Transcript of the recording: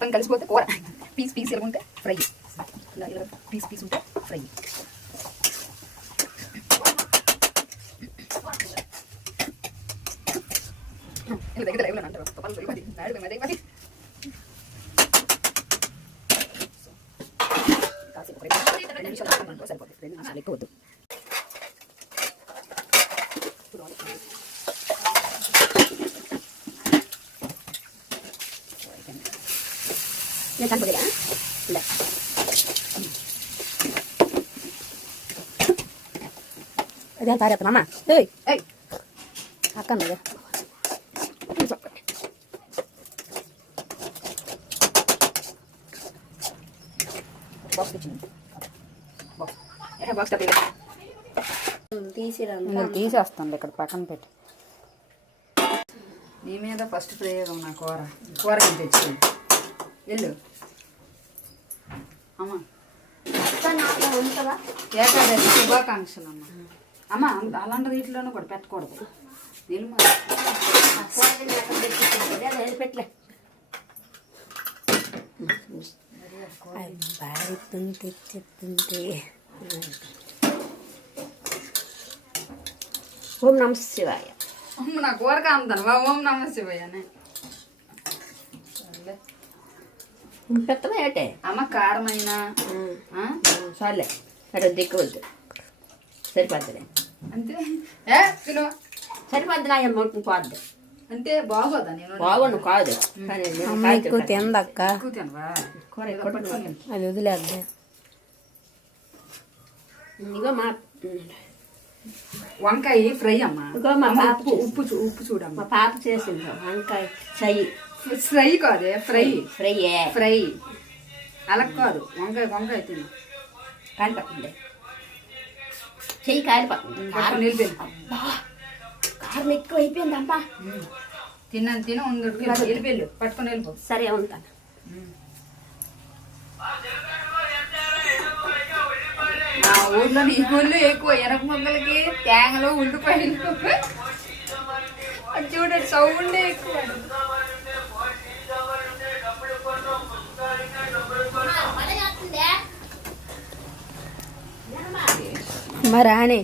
మొత్తం కలిసిపోతే కూర piece piece ఇలా ఉంటే ఫ్రై, ఇలా ఇలా పీస్ పీస్ ఉంటే ఫ్రై. దగ్గర దగ్గర అంటారు సరిపోతుంది. రెండు నిమిషాలు ఎక్కువ వద్దు. అదే పారేస్తున్నామా అక్క తీసేస్తాను ఇక్కడ పక్కన పెట్టి. నీ మీద ఫస్ట్ ప్రయోగం నా కూర తెచ్చింది వెళ్ళు అమ్మా. ఏకాదశి శుభాకాంక్షలు అమ్మ. అమ్మ అలాంటి వీటిలోనూ కూడా పెట్టకూడదు. పెట్టలే చెప్తుంటే ఓం నమ శివాయ. అమ్మ నా కూరక అంతాను ఓం నమ శివాయనే పెట్టమా ఏటే అమ్మ. కారమైనా సర్లే అటు దిక్కువద్దు సరిపోద్దులే అంతే. సరిపోద్దు నా మొట్టు పోద్దు అంటే బాగోదా? నేను బాగోను కాదు ఎక్కువ తిందక్క. అది వదిలేద్దా? ఇగో మా వంకాయ ఫ్రై అమ్మా. ఉప్పు చూడమ్మా. మా పాప చేసింది వంకాయ ఫ్రై. ఫ్రై కాదే ఫ్రై. ఫ్రై అలా కాదు. వంకాయ తిను కాలిపక్కండి చెయ్యి కాలిపక్కండి. కారం ఎక్కువ అయిపోయింది అమ్మా. తిను వెళ్ళిపోయి పట్టుకొని వెళ్ళిపో. సరే ఉంటాను. మా ఊర్లో ఈ ఊళ్ళో ఎక్కువ ఎనప మొక్కలకి తేంగలు ఉల్లిపాయలు చూడండి సౌండే ఎక్కువ. మరి రాని